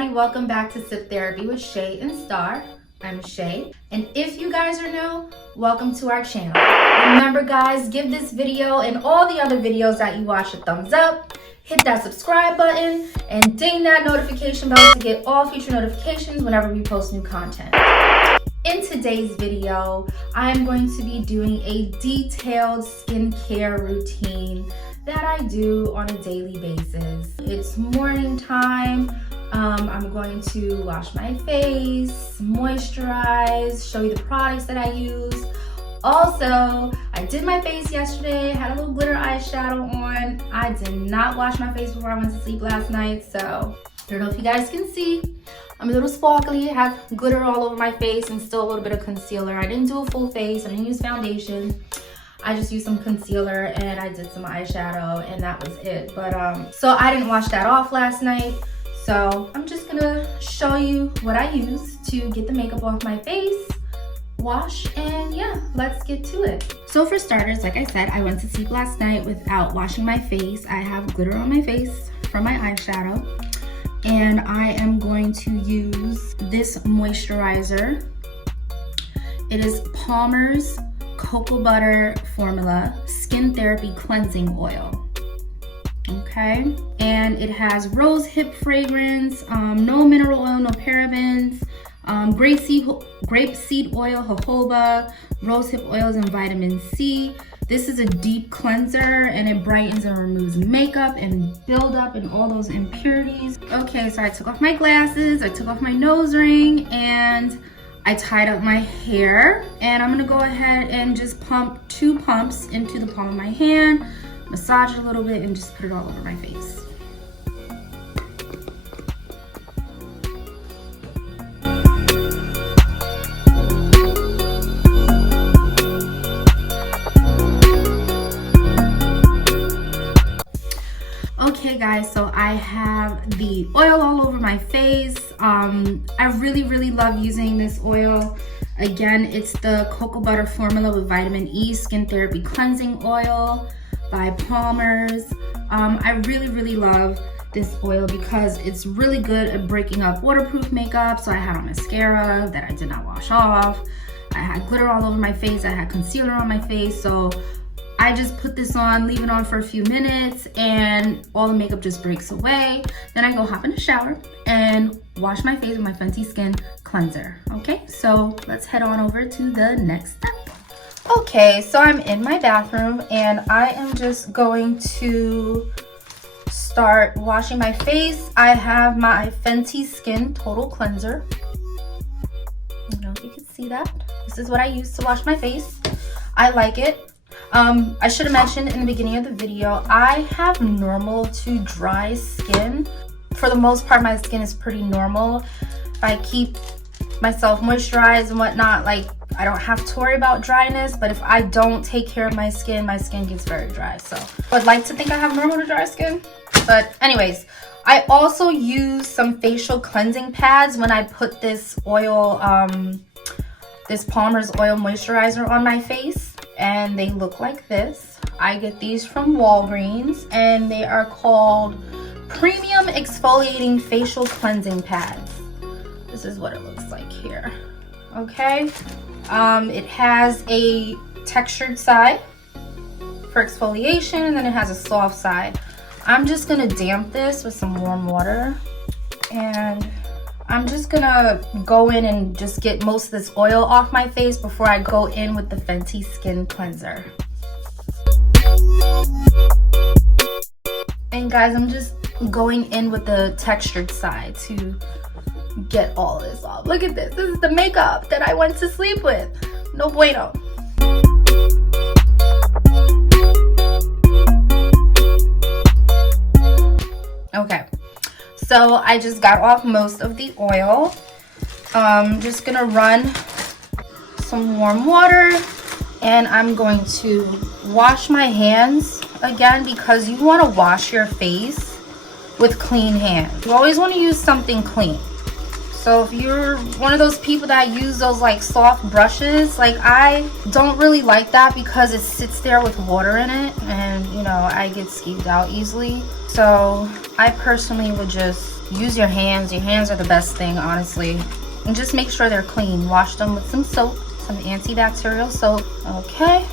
everybody, welcome back to Sip Therapy with Shay and Star. I'm Shay, and if you guys are new, welcome to our channel. Remember guys, give this video and all the other videos that you watch a thumbs up, hit that subscribe button, and ding that notification bell to get all future notifications whenever we post new content. In today's video, I'm going to be doing a detailed skincare routine that I do on a daily basis. It's morning time. I'm going to wash my face, moisturize, show you the products that I use. Also, I did my face yesterday, had a little glitter eyeshadow on. I did not wash my face before I went to sleep last night, so I don't know if you guys can see. I'm a little sparkly, I have glitter all over my face and still a little bit of concealer. I didn't do a full face, I didn't use foundation. I just used some concealer and I did some eyeshadow and that was it. But so I didn't wash that off last night. So I'm just gonna show you what I use to get the makeup off my face, wash, and yeah, let's get to it. So for starters, like I said, I went to sleep last night without washing my face. I have glitter on my face from my eyeshadow. And I am going to use this moisturizer. It is Palmer's Cocoa Butter Formula Skin Therapy Cleansing Oil. Okay, and it has rose hip fragrance, no mineral oil, no parabens, grapeseed oil, jojoba, rose hip oils, and vitamin C. This is a deep cleanser and it brightens and removes makeup and buildup and all those impurities. Okay, so I took off my glasses, I took off my nose ring, and I tied up my hair. And I'm gonna go ahead and just pump 2 pumps into the palm of my hand, massage it a little bit, and just put it all over my face. Okay guys, so I have the oil all over my face. I really love using this oil. Again, it's the Cocoa Butter Formula with Vitamin E Skin Therapy Cleansing Oil by Palmer's. I really love this oil because it's really good at breaking up waterproof makeup. So I had on mascara that I did not wash off. I had glitter all over my face. I had concealer on my face. So I just put this on, leave it on for a few minutes, and all the makeup just breaks away. Then I go hop in the shower and wash my face with my Fentyskin cleanser. Okay, so let's head on over to the next step. Okay, so I'm in my bathroom and I am just going to start washing my face. I have my Fentyskin Total Cleanser. I don't know if you can see that. This is what I use to wash my face. I like it. I should have mentioned in the beginning of the video, I have normal to dry skin. For the most part, my skin is pretty normal. I keep myself moisturized and whatnot. Like, I don't have to worry about dryness, but if I don't take care of my skin gets very dry. So I'd like to think I have normal to dry skin. But anyways, I also use some facial cleansing pads when I put this oil, this Palmer's Oil Moisturizer on my face. And they look like this. I get these from Walgreens and they are called Premium Exfoliating Facial Cleansing Pads. This is what it looks like here. Okay, it has a textured side for exfoliation and then it has a soft side. I'm just gonna damp this with some warm water and I'm just gonna go in and just get most of this oil off my face before I go in with the Fentyskin cleanser. And guys, I'm just going in with the textured side to get all of this off. Look at this. This is the makeup that I went to sleep with. No bueno. Okay. So I just got off most of the oil. Just gonna run some warm water and I'm going to wash my hands again because you want to wash your face with clean hands. You always want to use something clean. So if you're one of those people that use those like soft brushes, like I don't really like that because it sits there with water in it and you know, I get skeeved out easily. So I personally would just use your hands. Your hands are the best thing, honestly. And just make sure they're clean. Wash them with some soap, some antibacterial soap. Okay.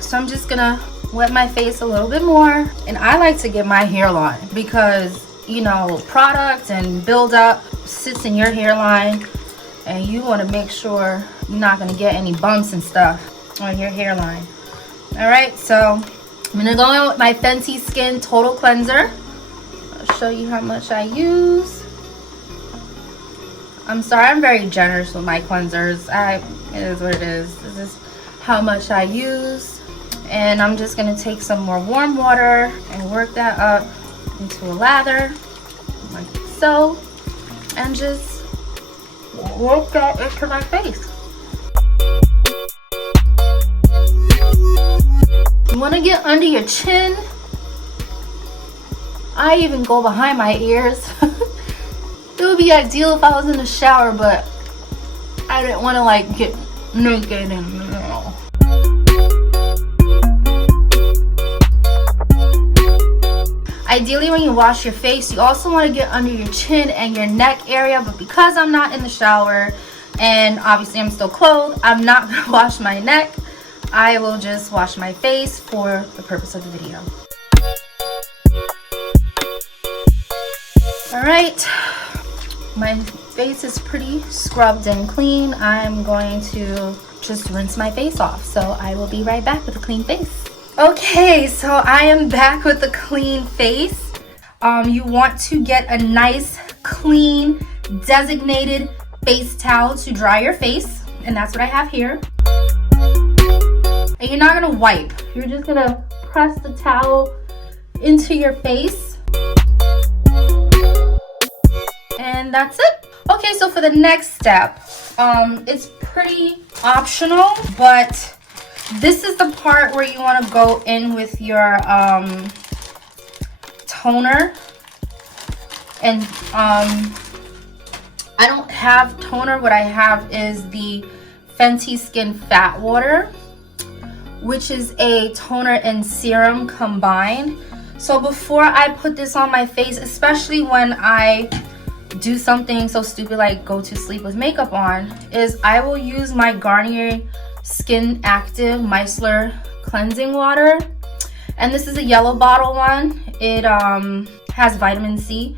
So I'm just gonna wet my face a little bit more. And I like to get my hairline because, you know, product and buildup sits in your hairline, and you want to make sure you're not going to get any bumps and stuff on your hairline. All right, so I'm going to go in with my Fentyskin Total Cleanser. I'll show you how much I use. I'm sorry, I'm very generous with my cleansers. It is what it is. This is how much I use. And I'm just going to take some more warm water and work that up into a lather, like so, and just work that into my face. You want to get under your chin. I even go behind my ears. It would be ideal if I was in the shower, but I didn't want to like get naked and you know. Ideally, when you wash your face, you also want to get under your chin and your neck area, but because I'm not in the shower and obviously I'm still clothed, I'm not going to wash my neck. I will just wash my face for the purpose of the video. Alright, my face is pretty scrubbed and clean. I'm going to just rinse my face off, so I will be right back with a clean face. Okay, so I am back with a clean face. You want to get a nice, clean, designated face towel to dry your face, and that's what I have here. And you're not gonna wipe. You're just gonna press the towel into your face. And that's it. Okay, so for the next step, it's pretty optional, but this is the part where you want to go in with your toner. And I don't have toner. What I have is the Fentyskin Fat Water, which is a toner and serum combined. So before I put this on my face, especially when I do something so stupid like go to sleep with makeup on, is I will use my Garnier Skin Active Micellar Cleansing Water. And this is a yellow bottle one. It has vitamin C.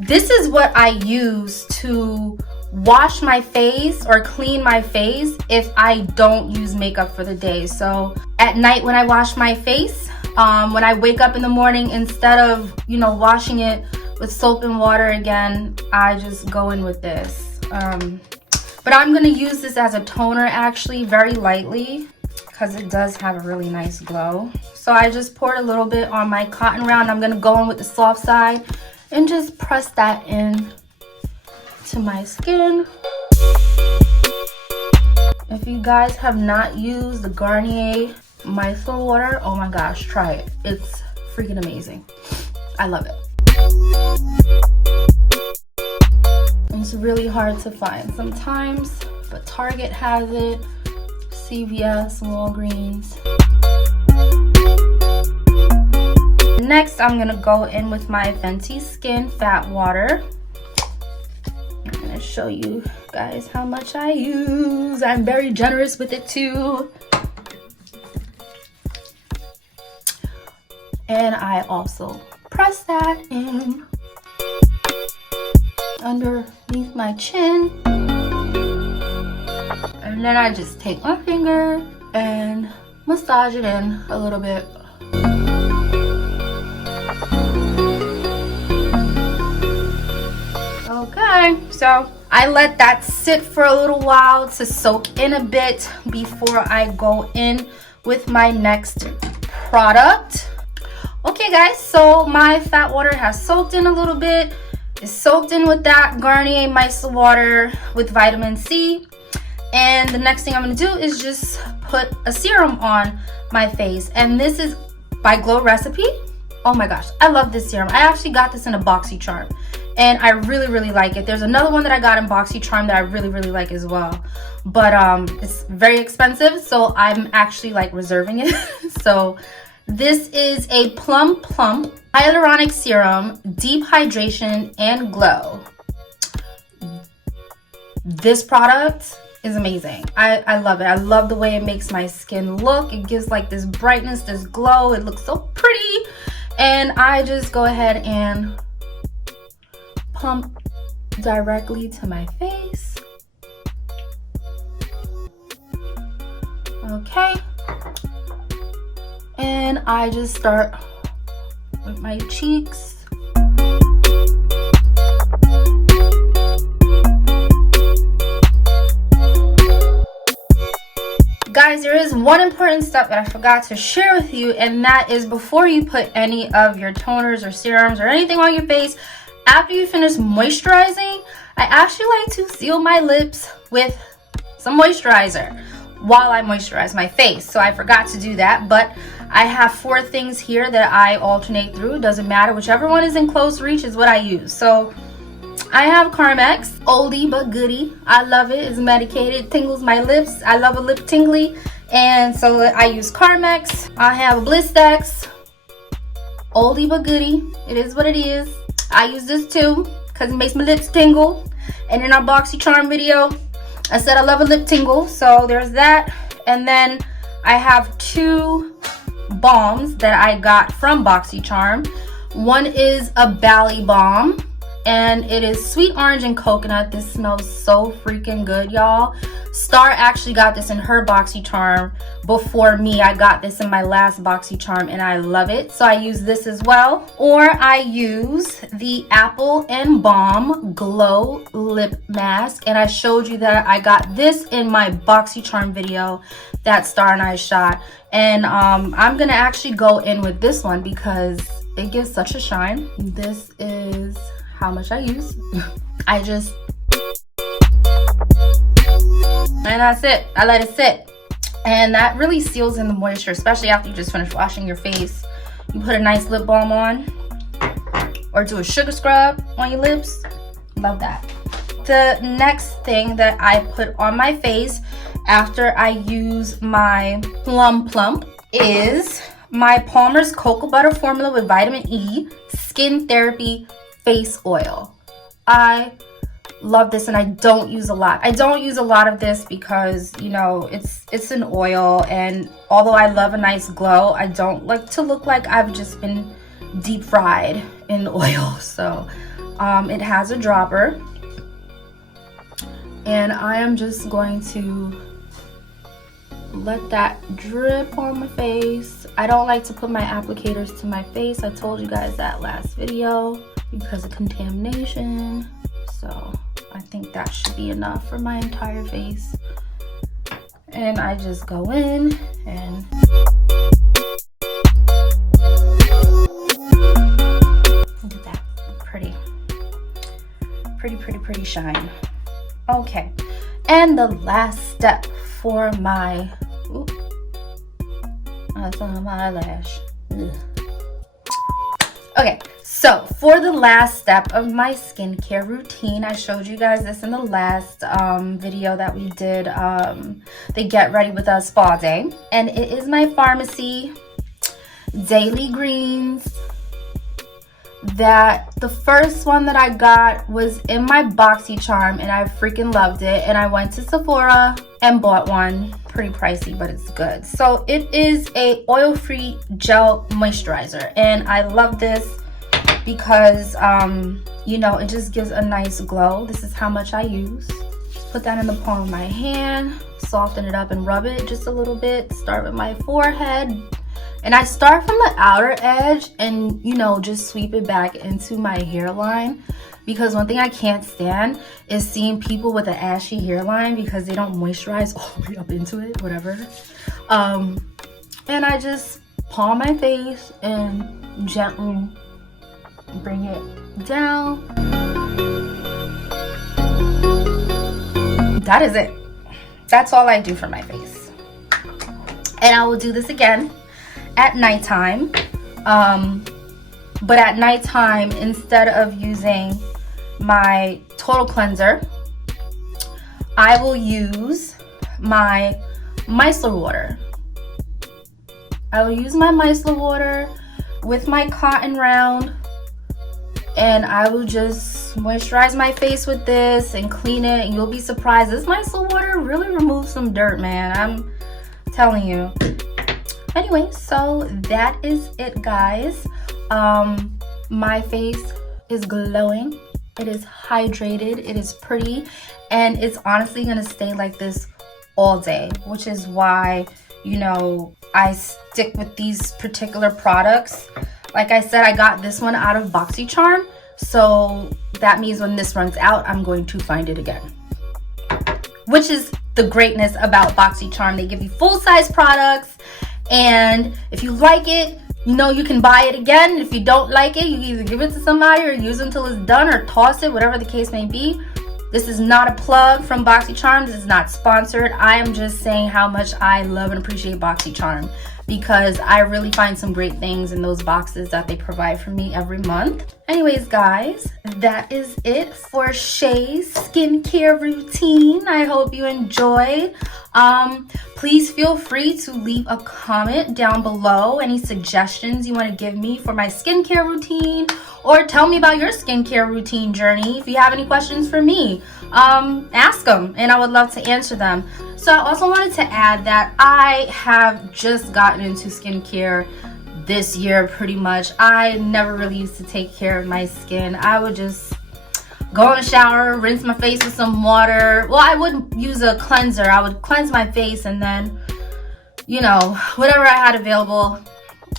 This is what I use to wash my face or clean my face if I don't use makeup for the day. So at night when I wash my face, when I wake up in the morning, instead of, you know, washing it with soap and water again, I just go in with this. But I'm going to use this as a toner actually, very lightly, because it does have a really nice glow. So I just poured a little bit on my cotton round. I'm going to go in with the soft side and just press that in to my skin. If you guys have not used the Garnier Micellar Water, oh my gosh, try it. It's freaking amazing. I love it. It's really hard to find sometimes, but Target has it, CVS, Walgreens. Next, I'm gonna go in with my Fentyskin Fat Water. I'm gonna show you guys how much I use. I'm very generous with it too. And I also press that in underneath my chin, and then I just take my finger and massage it in a little bit. Okay, so I let that sit for a little while to soak in a bit before I go in with my next product. Okay guys, so my fat water has soaked in a little bit. It's soaked in with that Garnier Micellar Water with vitamin C. And the next thing I'm going to do is just put a serum on my face. And this is by Glow Recipe. Oh my gosh, I love this serum. I actually got this in a boxycharm, and I really, really like it. There's another one that I got in boxycharm that I really, really like as well. But it's very expensive, so I'm actually like reserving it. So This is a Plum Hyaluronic Serum, Deep Hydration and Glow. This product is amazing. I love it. I love the way it makes my skin look. It gives like this brightness, this glow. It looks so pretty. And I just go ahead and pump directly to my face. Okay. And I just start with my cheeks. Guys, there is one important step that I forgot to share with you, and that is before you put any of your toners or serums or anything on your face, after you finish moisturizing, I actually like to seal my lips with some moisturizer while I moisturize my face. So I forgot to do that, but I have 4 things here that I alternate through. Doesn't matter, whichever one is in close reach is what I use. So I have Carmex, oldie but goodie. I love it. It's medicated, tingles my lips. I love a lip tingly, and so I use Carmex. I have Blistex, oldie but goodie. It is what it is. I use this too because it makes my lips tingle. And in our boxycharm video, I said I love a lip tingle, so there's that. And then I have 2 balms that I got from boxycharm. One is a Bali balm, and it is sweet orange and coconut. This smells so freaking good, y'all. Star actually got this in her boxycharm before me. I got this in my last boxycharm and I love it, so I use this as well. Or I use the Apple and Balm Glow Lip Mask, and I showed you that I got this in my boxycharm video that Star and I shot. And I'm gonna actually go in with this one because it gives such a shine. This is how much I use. I just, and that's it. I let it sit, and that really seals in the moisture, especially after you just finish washing your face. You put a nice lip balm on, or do a sugar scrub on your lips. Love that. The next thing that I put on my face after I use my Plum is my Palmer's Cocoa Butter Formula with Vitamin E Skin Therapy Face Oil. I love this, and I don't use a lot. I don't use a lot of this because, you know, it's an oil, and although I love a nice glow, I don't like to look like I've just been deep fried in oil. So it has a dropper, and I am just going to let that drip on my face. I don't like to put my applicators to my face. I told you guys that last video because of contamination. So I think that should be enough for my entire face. And I just go in and look at that. Pretty shine. Okay, and the last step for my, that's on my eyelash. Ugh. Okay, so for the last step of my skincare routine, I showed you guys this in the last video that we did, the Get Ready With Us Spa Day. And it is my Pharmacy Daily Greens. That the first one that I got was in my boxycharm, and I freaking loved it. And I went to Sephora and bought one. Pretty pricey, but it's good. So it is a oil-free gel moisturizer, and I love this because you know, it just gives a nice glow. This is how much I use. Put that in the palm of my hand, soften it up and rub it just a little bit. Start with my forehead, and I start from the outer edge and, you know, just sweep it back into my hairline, because one thing I can't stand is seeing people with an ashy hairline because they don't moisturize all the way up into it, whatever. And I just palm my face and gently bring it down. That is it. That's all I do for my face. And I will do this again at nighttime. But at nighttime, instead of using my total cleanser, I will use my micellar water. I will use my micellar water with my cotton round, and I will just moisturize my face with this and clean it, and you'll be surprised. This micellar water really removes some dirt, man. I'm telling you. Anyway, so that is it, guys. My face is glowing. It is hydrated. It is pretty, and it's honestly gonna stay like this all day, which is why, you know, I stick with these particular products. Like I said, I got this one out of boxycharm, so that means when this runs out, I'm going to find it again, which is the greatness about boxycharm. They give you full-size products, and if you like it, you know, you can buy it again. If you don't like it, you either give it to somebody or use it until it's done, or toss it, whatever the case may be. This is not a plug from boxycharm. This is not sponsored. I am just saying how much I love and appreciate boxycharm, because I really find some great things in those boxes that they provide for me every month. Anyways, guys, that is it for Shay's skincare routine. I hope you enjoyed. Please feel free to leave a comment down below, any suggestions you want to give me for my skincare routine, or tell me about your skincare routine journey. If you have any questions for me, ask them, and I would love to answer them. So I also wanted to add that I have just gotten into skincare this year pretty much. I never really used to take care of my skin. I would just go in the shower, rinse my face with some water. Well, I wouldn't use a cleanser. I would cleanse my face, and then, you know, whatever I had available,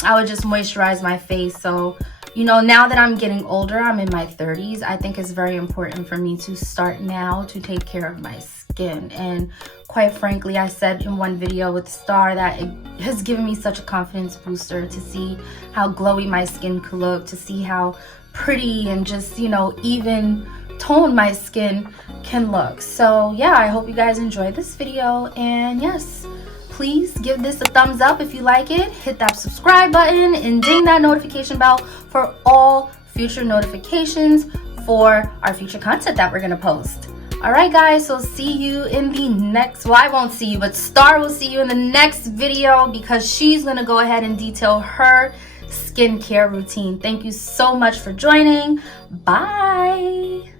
I would just moisturize my face. So, you know, now that I'm getting older, I'm in my 30s, I think it's very important for me to start now to take care of my skin. And quite frankly, I said in one video with Star that it has given me such a confidence booster to see how glowy my skin could look, to see how pretty and just, you know, even toned my skin can look. So yeah, I hope you guys enjoyed this video, and yes, please give this a thumbs up if you like it. Hit that subscribe button and ding that notification bell for all future notifications for our future content that we're gonna post. All right, guys, so see you in the next, well, I won't see you, but Star will see you in the next video, because she's gonna go ahead and detail her skincare routine. Thank you so much for joining. Bye.